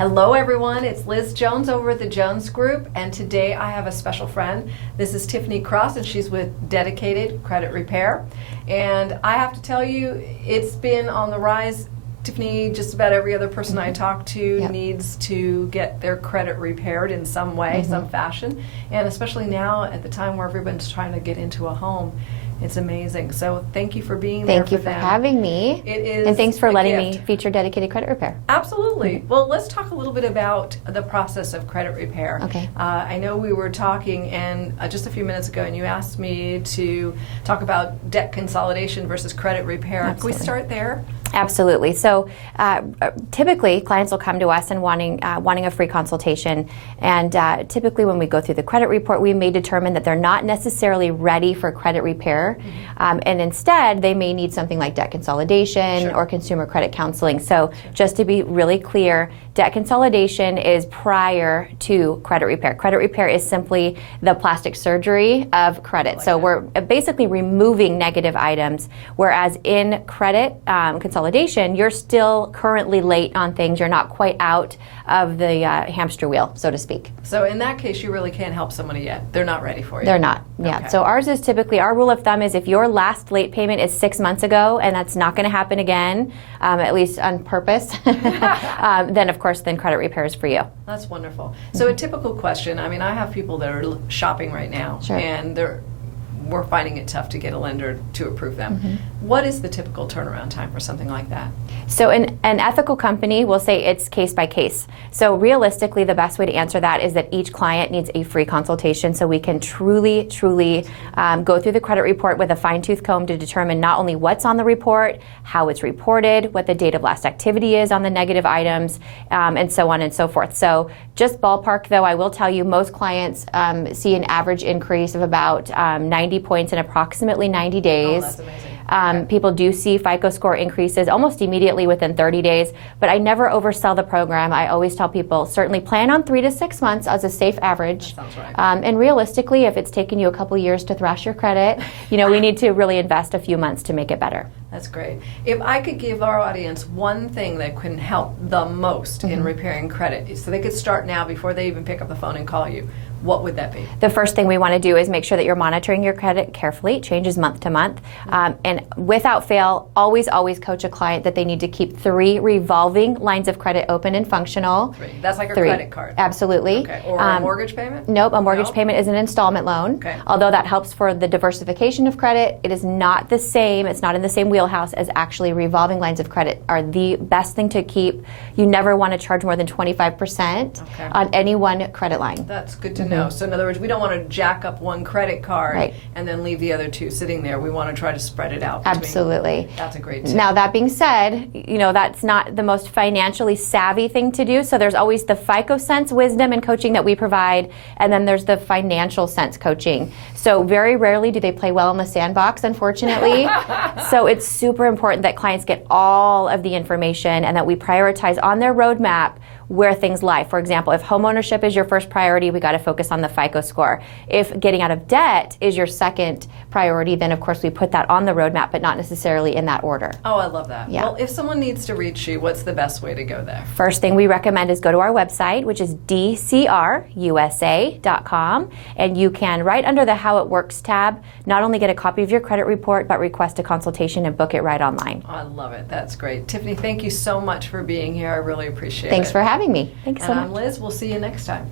Hello everyone, it's Liz Jones over at the Jones Group, and today I have a special friend. This is Tiffany Cross, and she's with Dedicated Credit Repair. And I have to tell you, it's been on the rise. Tiffany, just about every other person I talk to needs to get their credit repaired in some way, some fashion, and especially now at the time where everyone's trying to get into a home. It's amazing. So thank you for being there. Thank you for having me. It is, and thanks for letting me gift. feature Dedicated Credit Repair. Absolutely. Well, let's talk a little bit about the process of credit repair. Okay. I know we were talking and just a few minutes ago, and you asked me to talk about debt consolidation versus credit repair. Absolutely. Can we start there? Absolutely. So typically clients will come to us and wanting a free consultation, and typically when we go through the credit report, we may determine that they're not necessarily ready for credit repair, and instead they may need something like debt consolidation or consumer credit counseling. So just to be really clear, debt consolidation is prior to credit repair. Credit repair is simply the plastic surgery of credit. So we're basically removing negative items, whereas in credit consolidation, you're still currently late on things. You're not quite out of the hamster wheel, so to speak. So in that case, you really can't help somebody yet. They're not ready for you. They're not, yeah. Okay. So ours is typically, our rule of thumb is if your last late payment is 6 months ago, and that's not going to happen again, at least on purpose, then of course, then credit repair is for you. That's wonderful. So a typical question, I mean, I have people that are shopping right now, and we're finding it tough to get a lender to approve them. What is the typical turnaround time for something like that? So an ethical company will say it's case by case. So realistically, the best way to answer that is that each client needs a free consultation so we can truly go through the credit report with a fine-tooth comb to determine not only what's on the report, how it's reported, what the date of last activity is on the negative items, and so on and so forth. So just ballpark though, I will tell you most clients see an average increase of about 90 points in approximately 90 days. Oh, that's amazing. People do see FICO score increases almost immediately within 30 days, but I never oversell the program. I always tell people certainly plan on 3 to 6 months as a safe average. That sounds right. And realistically, if it's taken you a couple years to thrash your credit, we need to really invest a few months to make it better. That's great. If I could give our audience one thing that can help the most in repairing credit, so they could start now before they even pick up the phone and call you, what would that be? The first thing we want to do is make sure that you're monitoring your credit carefully. It changes month to month. And without fail, always coach a client that they need to keep 3 revolving lines of credit open and functional. 3. That's like a 3. credit card. Absolutely. Okay. Or a mortgage payment? Nope, a mortgage payment is an installment loan. Okay. Although that helps for the diversification of credit, it is not the same, it's not in the same wheelhouse as actually revolving lines of credit are the best thing to keep. You never want to charge more than 25% on any one credit line. That's good to know. So in other words, we don't want to jack up one credit card and then leave the other 2 sitting there. We want to try to spread it out. Absolutely. That's a great tip. Now that being said, that's not the most financially savvy thing to do. So there's always the FICO sense wisdom and coaching that we provide, and then there's the financial sense coaching. So very rarely do they play well in the sandbox, unfortunately. So it's super important that clients get all of the information and that we prioritize on their roadmap where things lie. For example, if homeownership is your first priority, we got to focus on the FICO score. If getting out of debt is your second priority, then of course we put that on the roadmap, but not necessarily in that order. Oh, I love that. Yeah. Well, if someone needs to reach you, what's the best way to go there? First thing we recommend is go to our website, which is dcrusa.com, and you can, right under the How It Works tab, not only get a copy of your credit report, but request a consultation and book it right online. Oh, I love it. That's great. Tiffany, thank you so much for being here. I really appreciate it. Thanks for having me. Thanks so much. And I'm Liz. We'll see you next time.